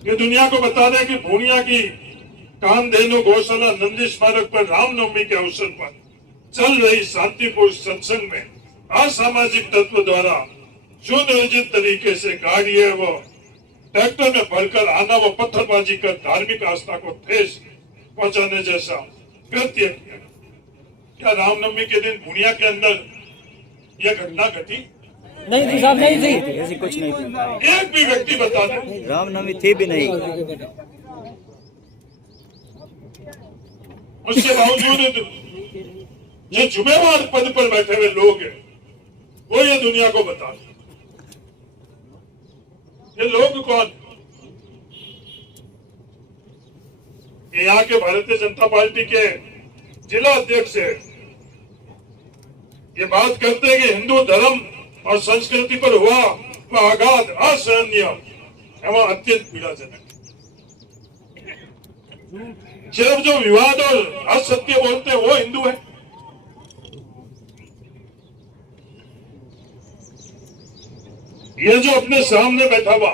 ये दुनिया को बता दें कि पूर्णिया की कामधेनु गौशाला नंदी स्मारक पर रामनवमी के अवसर पर चल रही शांतिपूर्ण सत्संग में असामाजिक तत्व द्वारा सुनियोजित तरीके से गाड़ी है वो ट्रैक्टर में भरकर आना व पत्थरबाजी कर धार्मिक आस्था को ठेस पहुंचाने जैसा कृत्य किया। क्या रामनवमी के दिन पूर्णिया के अंदर यह घटना घटी? नहीं साहब, नहीं थी, ऐसी कुछ नहीं थी। एक भी व्यक्ति बता दे। रामनवमी थी भी नहीं। उसके बावजूद जो जुम्मेवार पद पर बैठे हुए लोग हैं वो ये दुनिया को बता दे। ये लोग कौन? ये यहाँ के भारतीय जनता पार्टी के जिला अध्यक्ष है। ये बात करते हैं कि हिंदू धर्म और संस्कृति पर हुआ वह आघात असहनीय एवं अत्यंत पीड़ाजनक। सिर्फ जो विवाद और असत्य बोलते हैं वो हिंदू है। ये जो अपने सामने बैठा हुआ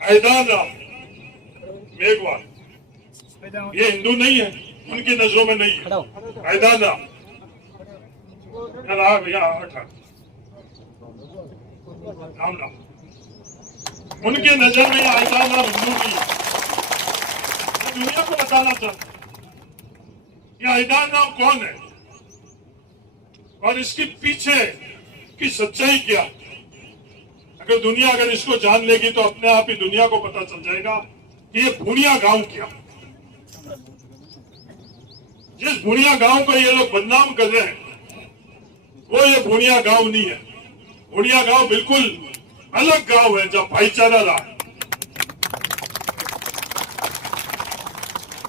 ऐदान राम मेघवाल, ये हिंदू नहीं है, उनकी नजरों में नहीं है। ऐदान राम राम राम उनके नजर में ऐदान राम हिंदू नहीं है। दुनिया को बताना चाहता ये ऐदान राम कौन है और इसके पीछे की सच्चाई क्या। अगर दुनिया इसको जान लेगी तो अपने आप ही दुनिया को पता चल जाएगा कि ये पूर्णिया गांव क्या। जिस पूर्णिया गांव को ये लोग बदनाम कर रहे हैं वो ये पूर्णिया गांव नहीं है। पूर्णिया गांव बिल्कुल अलग गांव है जहां भाईचारा रहा है।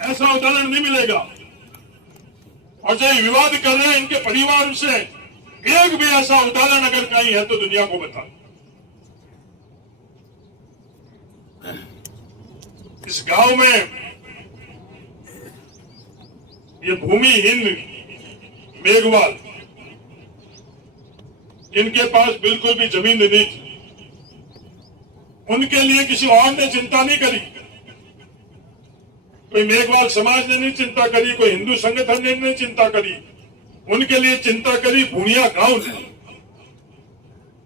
ऐसा उदाहरण नहीं मिलेगा। और जो विवाद कर रहे हैं इनके परिवार से एक भी ऐसा उदाहरण अगर कहीं है तो दुनिया को बता। इस गांव में ये भूमिहीन मेघवाल, इनके पास बिल्कुल भी जमीन नहीं थी, उनके लिए किसी और ने चिंता नहीं करी। कोई मेघवाल समाज ने नहीं चिंता करी, कोई हिंदू संगठन ने नहीं चिंता करी, उनके लिए चिंता करी पूर्णिया गांव ने।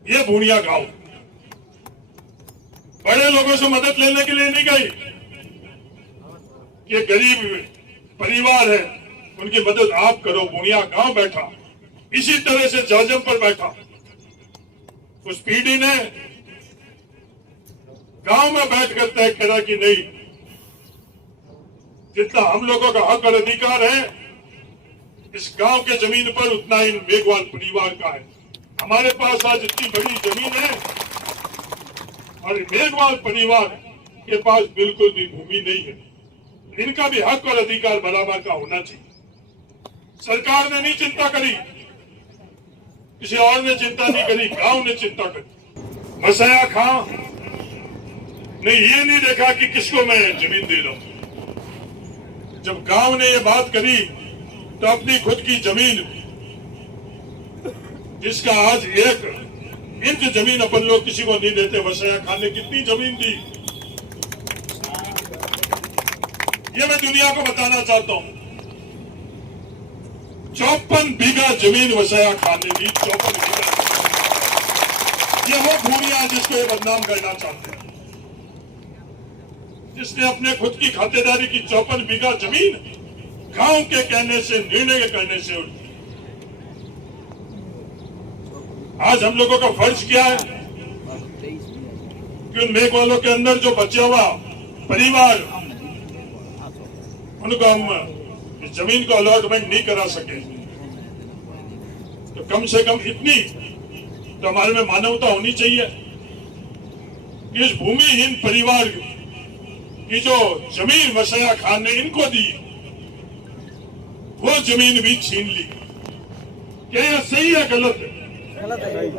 ये पूर्णिया गांव बड़े लोगों से मदद लेने के लिए नहीं गई। ये गरीब परिवार है, उनकी मदद आप करो। पूर्णिया गांव बैठा इसी तरह से जाजम पर बैठा। उस पीढ़ी ने गांव में बैठ कर तय करा कि नहीं, जितना हम लोगों का हक और अधिकार है इस गांव के जमीन पर उतना ही मेघवाल परिवार का है। हमारे पास आज इतनी बड़ी जमीन है और मेघवाल परिवार के पास बिल्कुल भी भूमि नहीं है। इनका भी हक और अधिकार बराबर का होना चाहिए। सरकार ने नहीं चिंता करी, किसी और ने चिंता नहीं करी, गांव ने चिंता करी। मसया खां ने ये नहीं देखा कि किसको मैं जमीन दे रहा हूं। जब गांव ने ये बात करी तो अपनी खुद की जमीन, जिसका आज 1 इंच जमीन अपन लोग किसी को नहीं देते, मसया खां ने कितनी जमीन दी ये मैं दुनिया को बताना चाहता हूं। 54 बीघा जमीन मसया खां ने दी। 54 बीघा। ये वो भूमिया जिसको ये बदनाम करना चाहते हैं, जिसने अपने खुद की खातेदारी की 54 बीघा जमीन गांव के कहने से, निर्णय करने से उठी। आज हम लोगों का फर्ज क्या है कि उन मेघवालों के अंदर जो बचा हुआ परिवार, उनको हम इस जमीन को अलॉटमेंट नहीं करा सके तो कम से कम इतनी तो हमारे में मानवता होनी चाहिए कि इस भूमिहीन परिवार की जो जमीन मसया खान ने इनको दी वो जमीन भी छीन ली। क्या यह सही है गलत है? गलत है।